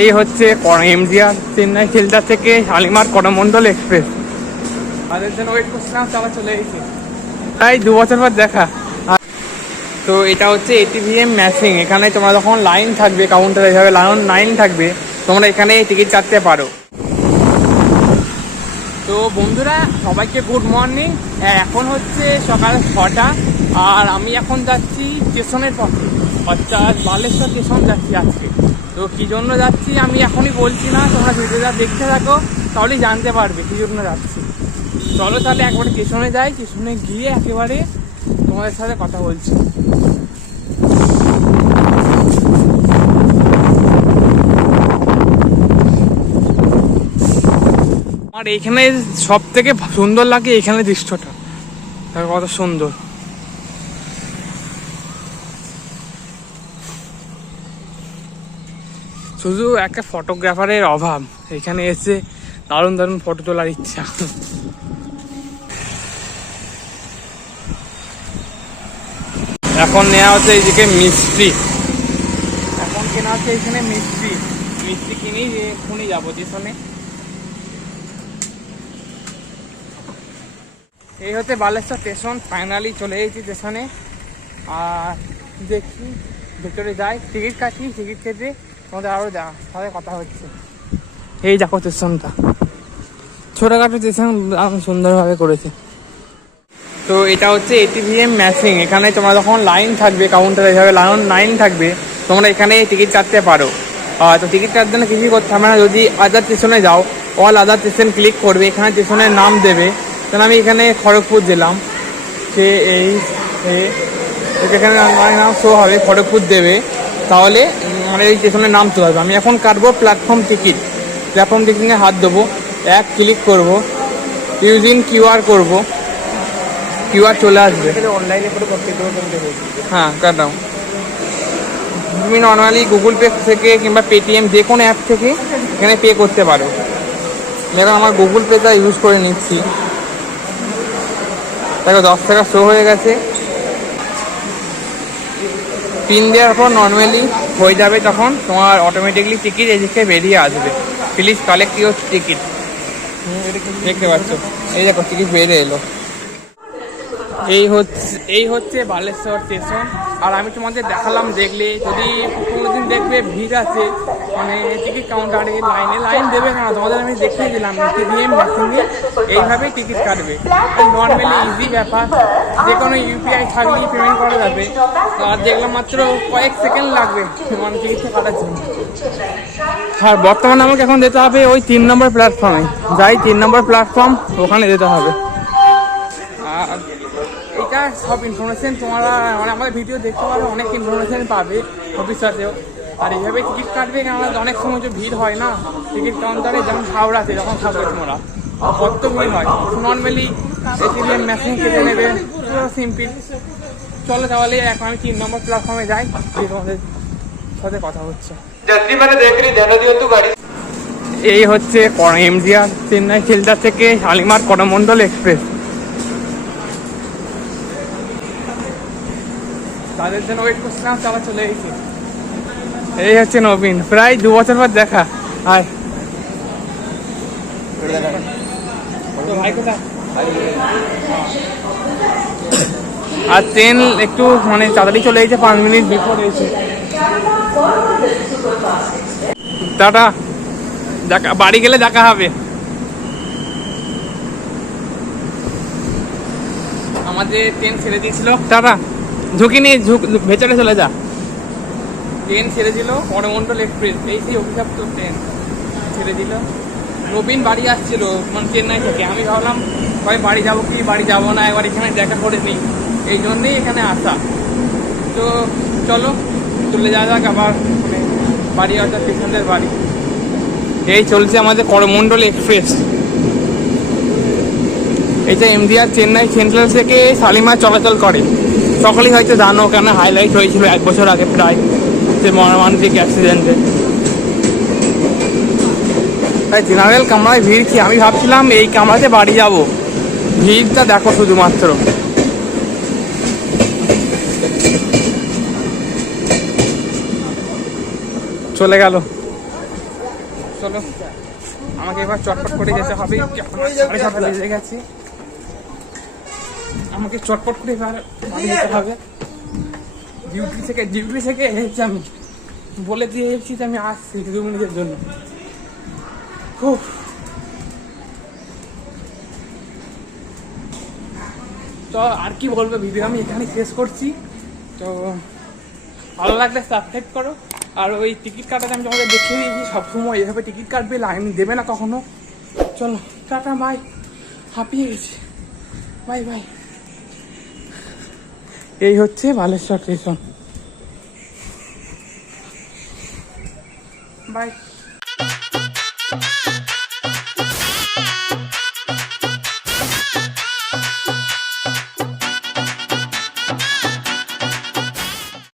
এই হচ্ছে এমজিআর চেন্নাই শিলদা থেকে শালিমার করমণ্ডল এক্সপ্রেস। তাদের জন্য ওয়েট করছিলাম তারা চলে এসেছে। তাই দু বছর পর দেখা। তো এটা হচ্ছে এটিভিএম ম্যাচিং এখানে তোমরা যখন লাইন থাকবে কাউন্টারে এভাবে লাইন লাইন থাকবে তোমরা এখানে টিকিট কাটতে পারো। তো বন্ধুরা সবাইকে গুড মর্নিং এখন হচ্ছে সকাল ছটা আর আমি এখন যাচ্ছি স্টেশনের পথে। অর্থাৎ বালেশ্বর স্টেশন যাচ্ছি আজকে। তো কী জন্য যাচ্ছি আমি এখনই বলছি না, তোমরা ভিডিওটা দেখতে থাকো, তাহলেই জানতে পারবে কী জন্য যাচ্ছি। চলো তাহলে একবারে স্টেশনে যাই, স্টেশনে গিয়ে একেবারে তোমাদের সাথে কথা বলছি। আর এইখানে সব থেকে সুন্দর লাগে এখানে দৃশ্যটা। কত সুন্দর। শুধু একটা ফটোগ্রাফারের অভাব। এখানে এসে দারুণ দারুণ ফটো তোলার ইচ্ছা। এখন নেওয়া হচ্ছে এইদিকে মিষ্টি এখন কেনা হচ্ছে এখানে মিষ্টি মিষ্টি কিনেই যে এক্ষুনি যাব স্টেশনে এই হচ্ছে বালেশ্বর স্টেশন। ফাইনালি চলে এসেছি স্টেশনে। আর দেখি, ভেতরে যাই। টিকিট কাটি, টিকিট কেটে তোমাদের যা সাথে কথা হচ্ছে। এই দেখো স্টেশনটা ছোটোখাটো স্টেশন সুন্দরভাবে করেছে। তো এটা হচ্ছে এটিভিএম ম্যাচিং এখানে তোমরা যখন লাইন থাকবে কাউন্টারে এভাবে লাইন লাইন থাকবে, তোমরা এখানে টিকিট কাটতে পারো। তো টিকিট কাটার জন্য কিছুই করতে হবে না, যদি আদার স্টেশনে যাও অল আদার স্টেশন ক্লিক করবে, এখানে স্টেশনের নাম দেবে। তাহলে আমি এখানে খড়গপুর দিলাম সে এই এখানে নাম শো হবে, খড়গপুর দেবে। তাহলে মানে এই স্টেশনের নাম চলে আসবে। আমি এখন কাটবো প্ল্যাটফর্ম টিকিট প্ল্যাটফর্ম টিকিটে হাত দেবো অ্যাপ ক্লিক করব। ইউজিং কিউআর করব। কিউআর চলে আসবে। অনলাইনে হ্যাঁ কাটাও তুমি নর্মালি গুগল পে থেকে কিংবা পেটিএম যে কোনো অ্যাপ থেকে এখানে পে করতে পারো। এখন আমার গুগল পেটা ইউজ করে নিচ্ছি। দেখো দশ টাকা শো হয়ে গেছে। পিন দেওয়ার পর নর্মালি হয়ে যাবে তখন তোমার অটোমেটিকলি টিকিট এদিকে বেরিয়ে আসবে। প্লিজ কালেক্ট ইউর টিকিট দেখতে পাচ্ছ। এই দেখো টিকিট বেরিয়ে এলো। এই হচ্ছে এই হচ্ছে বালেশ্বর স্টেশন আর আমি তোমাদের দেখালাম দেখলে, যদি কোনোদিন দেখবে, ভিড় আছে মানে টিকিট কাউন্টারে লাইনে লাইন দেবে না, তোমাদের আমি দেখিয়ে দিলাম টিভিএম মেশিনে এইভাবেই টিকিট কাটবে। নর্মালি ইজি ব্যাপার, যে কোনো ইউপিআই থাকলেই পেমেন্ট করা যাবে। আর দেখলাম মাত্র কয়েক সেকেন্ড লাগবে মানে টিকিটটা কাটার জন্য। আর বর্তমানে আমাকে এখন যেতে হবে ওই তিন নম্বর প্ল্যাটফর্মে যাই তিন নম্বর প্ল্যাটফর্ম ওখানে যেতে হবে। সব ইনফরমেশন তোমরা মানে আমাদের ভিডিও দেখতে পারো অনেক ইনফরমেশন পাবে ভবিষ্যতেও। আর এইভাবে টিকিট কাটবে কেননা অনেক সময় যে ভিড় হয় না টিকিট কাউন্টারে যেমন হাওড়াতে যখন থাকবে তোমরা। কত ভিড় হয়? নর্মালি এটিএম মেশিন কেটে নেবে সিম্পল চলো তাহলে এখন আমি তিন নম্বর প্ল্যাটফর্মে যাই তোমাদের সাথে কথা হচ্ছে। এই হচ্ছে এমজিআর চেন্নাই শিলদার থেকে শালিমার করমন্ডল এক্সপ্রেস। তাদের জন্য চলে এসেছে। এই হচ্ছে নবীন। প্রায় দু বছর পর দেখা। কোথায় আর ট্রেন একটু মানে তাড়াতাড়ি চলে এসেছে, পাঁচ মিনিট টাটা। দেখা বাড়ি গেলে দেখা হবে। আমাদের ট্রেন ছেড়ে দিয়েছিল। টাটা। ঝুঁকি নিয়ে ভেতরে চলে যা। ট্রেন ছেড়ে দিল করমণ্ডল এক্সপ্রেস এই সেই অভিশপ্ত ট্রেন। ছেড়ে দিল। নবীন বাড়ি আসছিল মানে চেন্নাই থেকে। আমি ভাবলাম হয় বাড়ি যাব কি? বাড়ি যাব না একবার এখানে দেখা করে নিই। এই জন্যেই এখানে আসা। তো চলো, চলে যাওয়া যাক আবার মানে বাড়ি অর্থাৎ পেশেন্টের বাড়ি। এই চলছে আমাদের করমণ্ডল এক্সপ্রেস এটা এমডিআর চেন্নাই সেন্ট্রাল থেকে শালিমার চলাচল করে। সকলেই হয়তো জানো কেন হাইলাইট হয়েছিল এক বছর আগে প্রায় যে মর্মান্তিক অ্যাক্সিডেন্টে তাই জেনারেল কামরায় ভিড় কি? আমি ভাবছিলাম এই কামরাতে বাড়ি যাব। ভিড়টা দেখো শুধুমাত্র। চলে গেল। চলো, আমাকে এবার চটপট করে যেতে হবে। সাড়ে ছটা বেজে গেছে। আমাকে চটপট করে বাড়ি যেতে হবে। ডিউটি থেকে ডিউটি থেকে এসেছি আমি। বলে দিয়ে এসেছি যে আমি আসছি দু মিনিটের জন্য। খুব তো আর কি বলব ভিডিও আমি এখানে শেষ করছি। তো ভালো লাগলে সাবস্ক্রাইব করো। আর ওই টিকিট কাটাতে আমি তোমাদের দেখিয়ে দিয়েছি সবসময় এভাবে টিকিট কাটবে লাইন দেবে না কখনো। চলো টাটা বাই হাঁপিয়ে গেছি বাই বাই এই হচ্ছে বালেশ্বর স্টেশন। বাই